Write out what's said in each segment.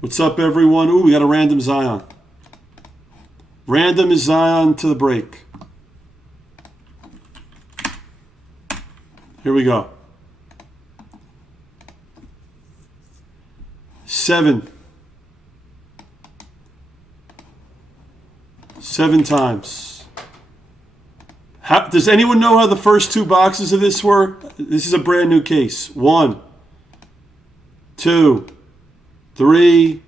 What's up, everyone? Ooh, we got a random Zion. Random is Zion to the break. Here we go. 7. 7 times. Does anyone know how the first 2 boxes of this were? This is a brand new case. 1, 2, 3,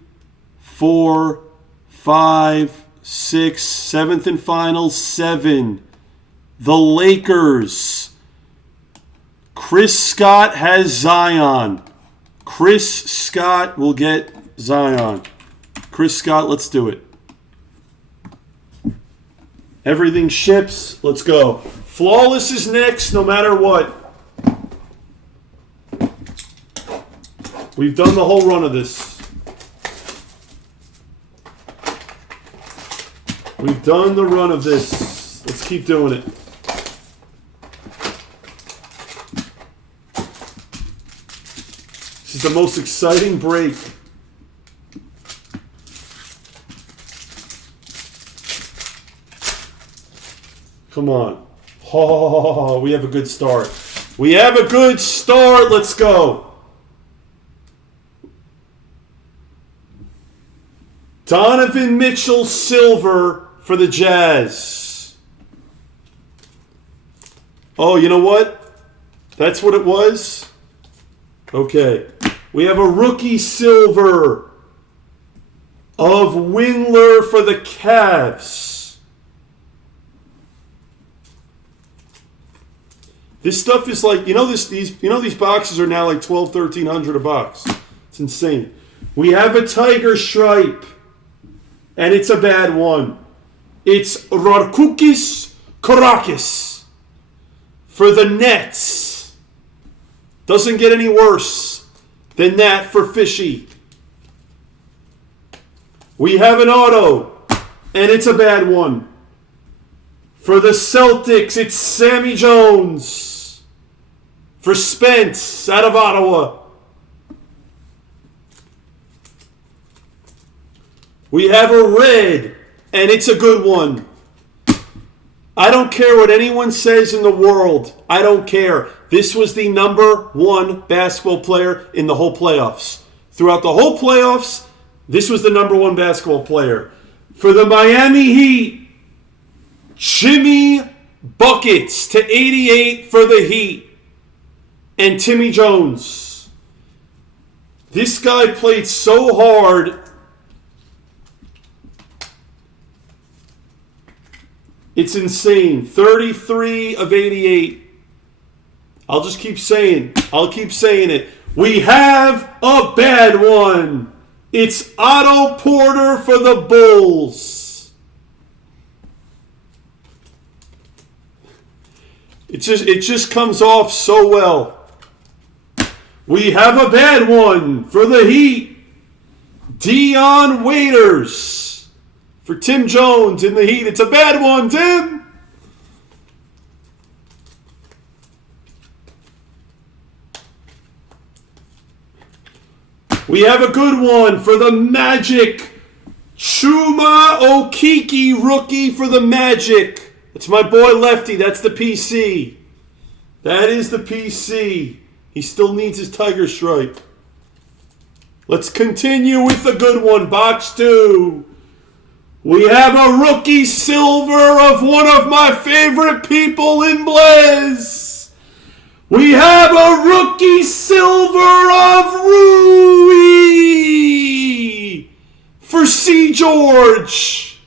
4, 5, 6, 7th and final, 7. The Lakers. Chris Scott has Zion. Chris Scott will get Zion. Chris Scott, let's do it. Everything ships. Let's go. Flawless is next, no matter what. We've done the whole run of this. We've done the run of this. Let's keep doing it. This is the most exciting break. Come on. Oh, we have a good start. We have a good start. Let's go. Donovan Mitchell silver for the Jazz. Oh, you know what? That's what it was? Okay. We have a rookie silver of Windler for the Cavs. This stuff is like, these boxes are now like $1,200-$1,300 a box. It's insane. We have a tiger stripe, and it's a bad one. It's Rarkukis Karakis for the Nets. Doesn't get any worse than that for Fishy. We have an auto, and it's a bad one. For the Celtics, it's Sammy Jones. For Spence, out of Ottawa. We have a red, and it's a good one. I don't care what anyone says in the world. I don't care. This was the number 1 basketball player in the whole playoffs. Throughout the whole playoffs, this was the number 1 basketball player. For the Miami Heat, Jimmy Buckets to 88 for the Heat. And Timmy Jones. This guy played so hard. It's insane. 33 of 88. I'll just keep saying. I'll keep saying it. We have a bad one. It's Otto Porter for the Bulls. It just comes off so well. We have a bad one for the Heat. Dion Waiters for Tim Jones in the Heat. It's a bad one, Tim. We have a good one for the Magic. Chuma Okeke rookie for the Magic. It's my boy Lefty. That's the PC. That is the PC. He still needs his tiger stripe. Let's continue with the good one. Box 2. We have a rookie silver of one of my favorite people in Blez. We have a rookie silver of Rui for C. George.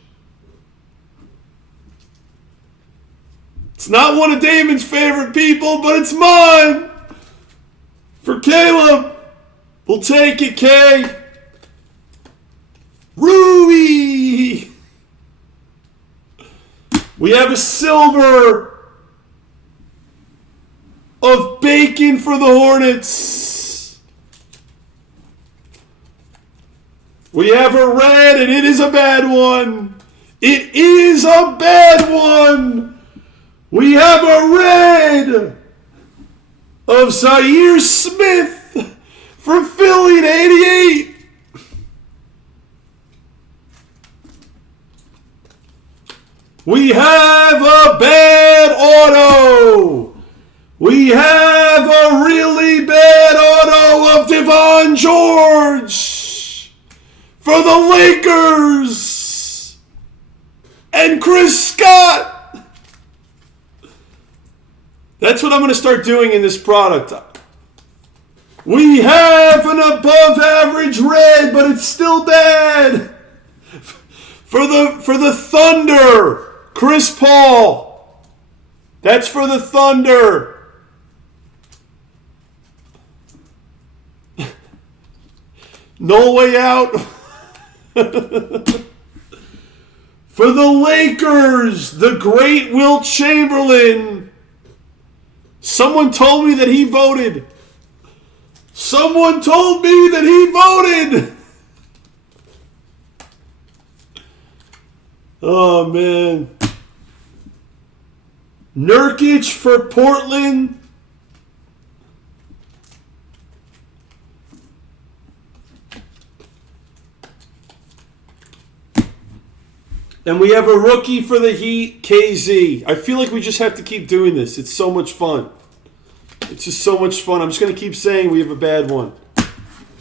It's not one of Damon's favorite people, but it's mine. For Caleb. We'll take it, Kay. Rui. We have a silver of Bacon for the Hornets. We have a red, and it is a bad one. It is a bad one. We have a red of Zaire Smith for Philly to 88. We have a bad auto. We have a really bad auto of Devon George for the Lakers and Chris Scott. That's what I'm going to start doing in this product. We have an above average red, but it's still bad. For the Thunder, Chris Paul. That's for the Thunder. No way out. For the Lakers, the great Wilt Chamberlain. Someone told me that he voted. Someone told me that he voted. Oh, man. Nurkic for Portland. And we have a rookie for the Heat, KZ. I feel like we just have to keep doing this. It's so much fun. It's just so much fun. I'm just going to keep saying we have a bad one.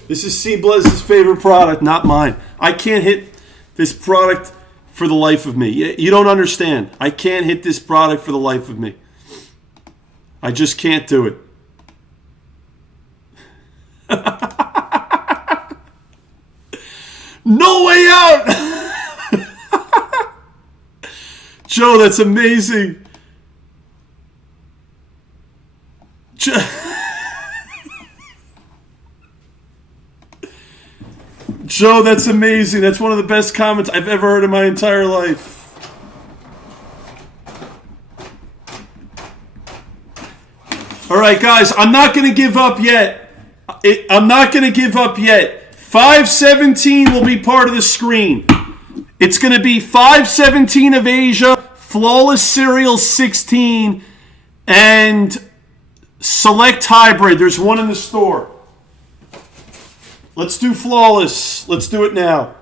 This is C. Blez's favorite product, not mine. I can't hit this product for the life of me. You don't understand. I can't hit this product for the life of me. I just can't do it. No way out! Joe, that's amazing. Joe, that's amazing. That's one of the best comments I've ever heard in my entire life. All right, guys, I'm not going to give up yet. I'm not going to give up yet. 517 will be part of the screen. It's going to be 517 of Asia, Flawless Serial 16, and Select Hybrid. There's one in the store. Let's do Flawless. Let's do it now.